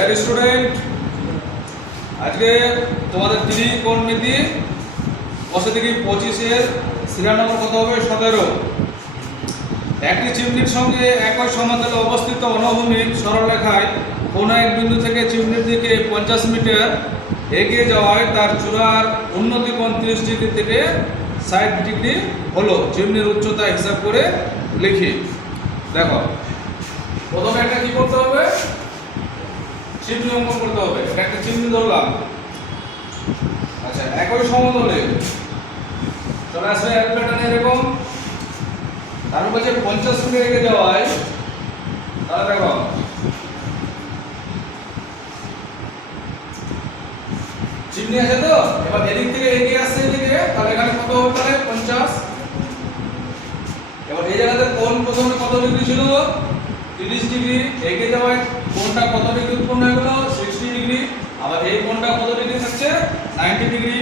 Dear student, আজকে তোমাদের ত্রিকোণমিতি বসে থেকে 25-এর সিরিয়াল নম্বর কত হবে? 17। একটি চিমনির সঙ্গে একই সমান্তরালে অবস্থিত অনুভূমিক সরলরেখায় কোনো এক বিন্দু থেকে চিমনির দিকে 50 মিটার এগিয়ে যাওয়ায় তার চূড়ার উন্নতি কোণ 30 ডিগ্রি থেকে 60 ডিগ্রি হলো। চিমনির উচ্চতা হিসাব করে লিখি। দেখো, প্রথমে একটা কি করতে হবে? চিমনি অঙ্কন করতে হবে। এটা একটা চিমনি ধরলাম। আচ্ছা, একই সমতলে চলে আসবে এক প্যাটার্ন এরকম। তার কাছে 50 মিটার এগিয়ে যাওয়ায়, তাহলে দেখো চিমনি আছে তো, এবার এদিক থেকে এগিয়ে আসছে এদিকে, তাহলে এখানে কত হবে? তাহলে 50। এবার এই জায়গাতে কোণ প্রথমে কত ডিগ্রি ছিল? 30 ডিগ্রি। এগিয়ে যাওয়ায় কোণটা কত ডিগ্রি উৎপন্ন হয়ে গেল? 60 ডিগ্রি। আবার এই কোণটা কত ডিগ্রি থাকছে? 90 ডিগ্রি।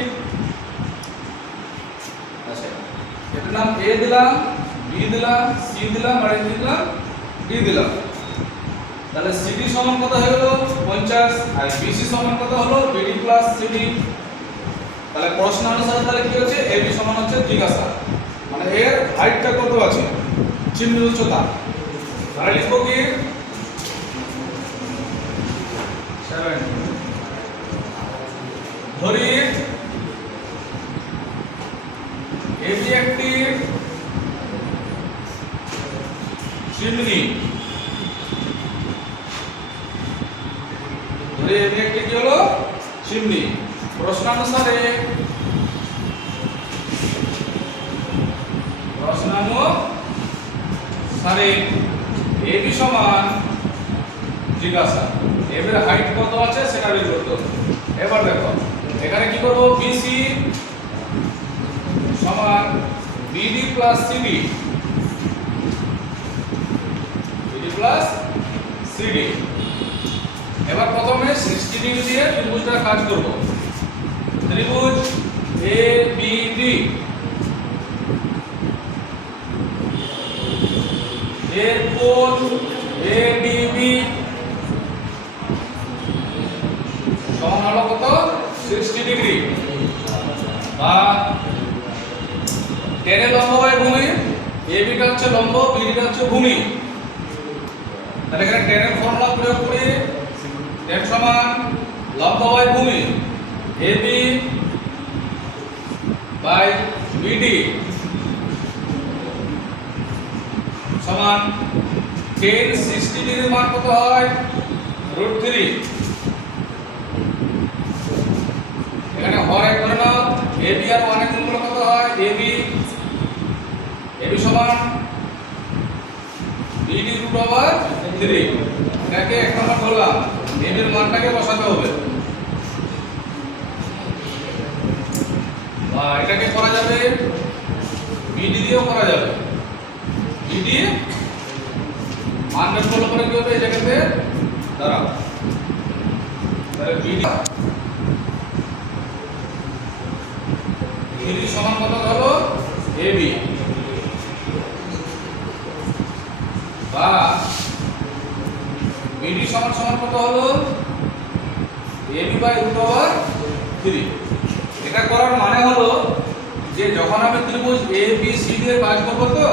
আচ্ছা, এটার নাম A দিলাম, B দিলাম, C দিলাম, আর এই দিলাম D দিলাম। তাহলে CD সমান কত হয়ে গেল? 50। আর BC সমান কত হলো? BD plus CD। তাহলে প্রশ্ন অনুসারে তাহলে কি হচ্ছে? AB সমান হচ্ছে জিজ্ঞাসা, মানে এর হাইটটা কত আছে, চিমনির উচ্চতা। তাহলে লিখবো কি? 7। ধরি এটি একটি চিমনি। ধরি এটি একটি কি হলো? চিমনি। প্রশ্নানুসারে এবি সমান জিজ্ঞাসা। এর হাইট কত আছে সেটা বের করতে হবে। এবার দেখো, এখানে কি করব? বিসি সমান BD plus CD. BD plus CD. এবার প্রথমে 60 ডিগ্রি দিয়ে ত্রিভুজটা কাজ করব। ত্রিভুজ এ বি ডি, এর কোণ এডিবি সমান হলো কত? 60 ডিগ্রি। বা টেনে লম্ব বাই ভূমি, এবিটা হচ্ছে লম্ব, বিডিটা হচ্ছে ভূমি। তাহলে এখানে টেনের ফর্মুলা প্রয়োগ করি। টেন সমান লম্ব বাই ভূমি, এবি বাই বিডি সমান টেন 60 ডিগ্রির মান কত হয়? √3। এখানে হর এক ধরে নাও। এবি আর ওয়ান এর গুণফল কত হয়? এবি সমান বিডি √3। এটাকে এক নম্বর ধরলাম। এবির মানটাকে বসাতে হবে। বা এটাকে করা যাবে বিডি দিয়েও করা যাবে। বিডি মান বের করলে পরে কি হবে? এই জায়গাতে দাঁড়াও, তাহলে বিডি সমান কত ধরো? এবি বা বিডি সমান কত হলো? AB by √3। এটা করার মানে হলো যে যখন আমি ত্রিভুজ এ বি সি দিয়ে কাজ করব, তো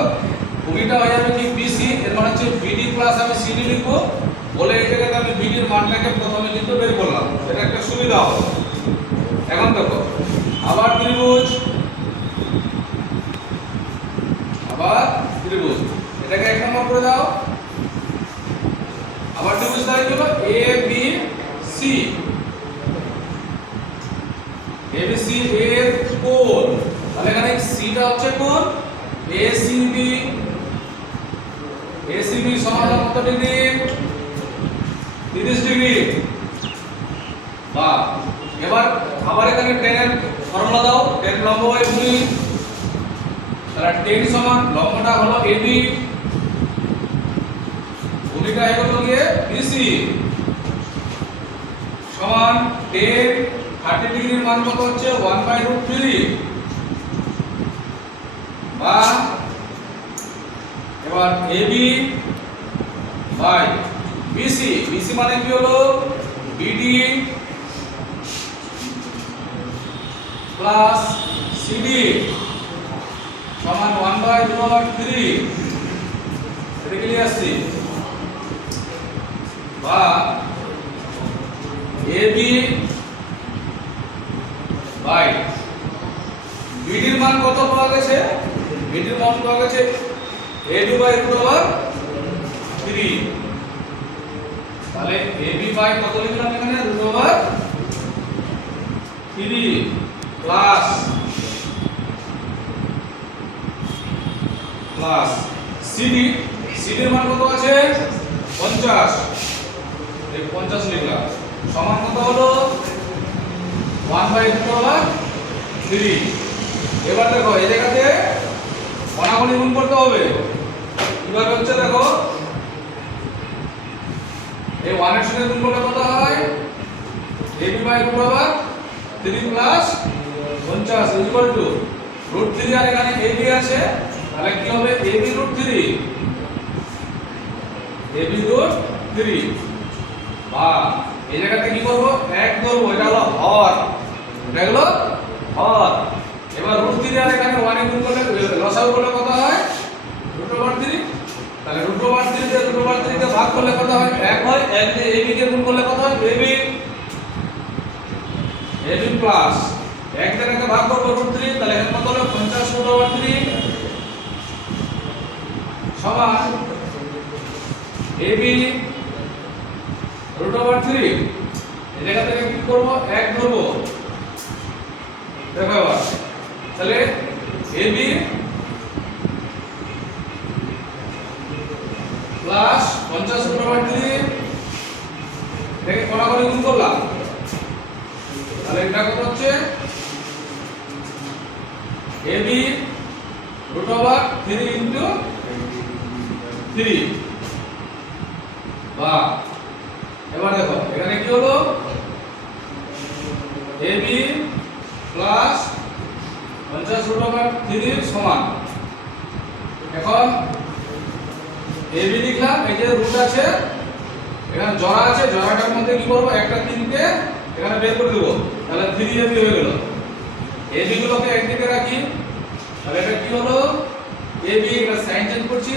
ভূমিটা হয়ে যাবে কি? বিসি। এর মানে হচ্ছে বিডি প্লাস আমি সিডি লিখবো বলে এই জায়গাতে আমি বিডির মানটাকে প্রথমে কিন্তু বের করলাম। এটা একটা সুবিধা হবে। এখন দেখো, আবার ত্রিভুজ, এটাকে এক নম্বর করে দাও। আবার ত্রিভুজ তাহলে কি হলো? A B C. এবিসি এর কোণ, তাহলে এখানে সিটা হচ্ছে কোণ। এসিবি সমান কত ডিগ্রি? 30 ডিগ্রি। বা এবার আবার এখানে টেনের ফর্মুলা দাও। টেন লম্ব বাই ভূমি, তাহলে টেন সমান লম্বটা হলো এবি, ভূমিটা হলো গিয়ে বিসি সমান টেন 30 ডিগ্রির মান কত হচ্ছে? 1/√3। বা এবার এবি বাই বিসি। বিসি মানে কি হলো? বিডি প্লাস সিডি সমান 1/√3 এটা কি আসছে বা এবি বাই বিডির মান কত পাওয়া গেছে বিডির মান পাওয়া গেছে a2/√3 তাহলে এবি বাই কত লিখলাম এখানে √3 প্লাস সিডি সিডির মান কত আছে 50 এই 50 লিখলাম সমান কত হলো 1/√3 এবার দেখো এই জায়গাতে কোণাগুণি গুণ করতে হবে কিভাবে হচ্ছে দেখো এই 1 এর সঙ্গে গুণ করলে কত হয় ab/√3 প্লাস 50 √3 আর এখানে ab আছে তাহলে কি হবে ab√3 বা এই জায়গাতে কি করব এক ধরব এটা হলো হর এটা হলো হর এবার √3 আর এখানে 1 এ গুণ করলে লসাগু করলে কত হয় √3 তাহলে √3 দিয়ে √3 কে ভাগ করলে কত হয় 1 হয় 1 দিয়ে ab কে গুণ করলে কত হয় ab প্লাস 1 দিয়ে ভাগ করব √3 তাহলে এখানে কত হলো 50 সমান ab √3 এই জায়গা থেকে কি করব 1 ধরব দেখো এবার তাহলে ab প্লাস 50 দেখে কোণাগুণি গুণ করলাম তাহলে এটা কত হচ্ছে ab √3 ইনটু 3 বা এবার দেখো এখানে কি হলো ab প্লাস 50 √3 সমান এখন ab লিখলাম এই যে রুট আছে এখানে জড়া আছে জড়াটার মধ্যে কি করব একটা 3 কে এখানে বের করে দেব তাহলে 3ab হয়ে গেল ab গুলোকে একদিকে রাখি তাহলে এটা কি হলো ab এটা সাইন চেঞ্জ করছি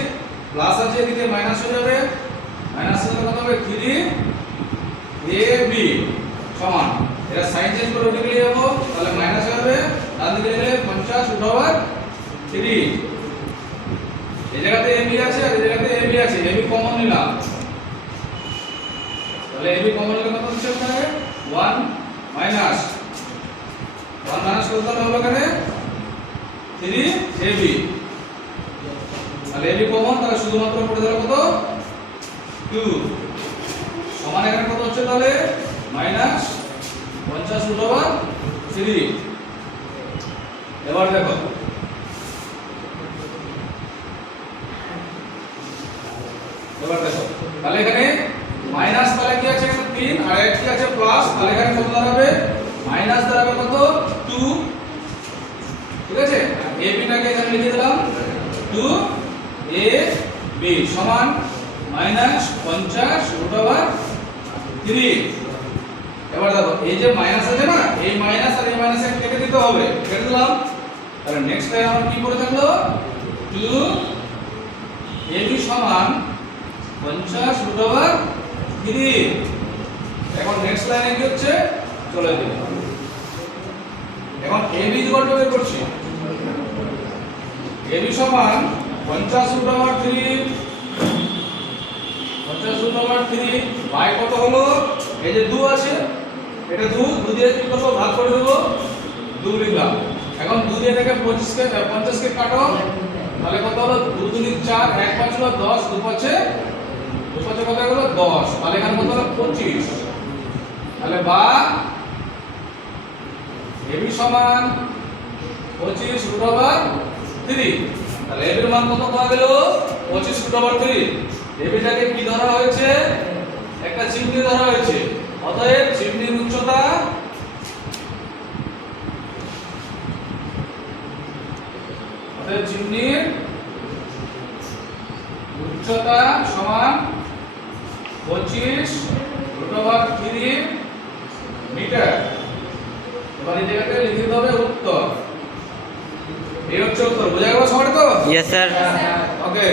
প্লাস আছে এদিকে মাইনাস হয়ে যাবে মাইনাস হলে কত হবে 3ab সমান এটা সাইন চেঞ্জ করে ওদিকে নিয়ে যাব তাহলে মাইনাস হবে ডান দিকে গেলে 50 √3 এই জায়গাতে ab আছে আর এই জায়গাতে ab আছে ab কমন নিলাম তাহলে ab কমন নিলে কত হচ্ছে এখানে 1 মাইনাস কত হলো এখানে 3ab তাহলে ab কমন তাহলে শুধুমাত্র পড়ে গেল কত 2 সমান এখানে কত হচ্ছে তাহলে মাইনাস 50 √3 এবার দেখো তাহলে এখানে মাইনাস তাহলে কি আছে 3 আর এক কি আছে প্লাস তাহলে এখানে কত দাঁড়াবে মাইনাস দাঁড়াবে কত 2 ঠিক আছে ab টাকে এখানে লিখে দিলাম 2ab সমান মাইনাস 50 √3 এবার দেখো এই যে মাইনাস আছে না এই মাইনাস আর এই মাইনাস কেটে দিতে হবে কেটে দিলাম তাহলে নেক্সট লাইন আমার কি পড়ে থাকলো 2ab সমান 50 √3 এখন নেক্সট লাইনে কি হচ্ছে চলে যাবে এখন ab বের করছি ab সমান 50 √3 বাই কত হলো এই যে 2 আছে এটা 2 দিয়ে কি করব ভাগ করে দেব 2 লিখলাম এখন 2 দিয়ে থেকে 50 কে কাটো তাহলে কত হলো 2 2 4 1 5 হলো 10 2 5 কত হলো 10 তাহলে এখানে কত হলো 25 তাহলে বা ab সমান 25 √3 তাহলে ab এর মান কত পাওয়া গেল 25 √3 ab টাকে কি ধরা হয়েছে একটা চিমনি ধরা হয়েছে অতএব চিমনির উচ্চতা সমান 25 √3 খালি জায়গাতে লিখে দিতে হবে উত্তর। এই হচ্ছে উত্তর। বোঝা গেল সবার তো? Yes sir. ওকে।